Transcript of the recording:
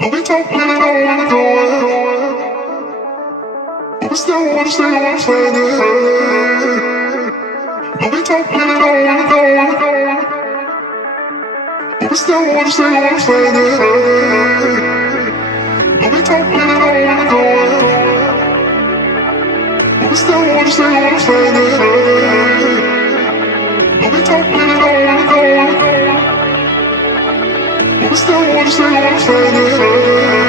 No, we talk, really don't wanna go in. But we still wanna stay on planet. No, we talk, really don't wanna go in. But we still wanna stay on planet. No, we talk, really don't wanna go in. But we still wanna stay on planet. No, we talk, really don't wanna go in. But we still wanna stay on planet.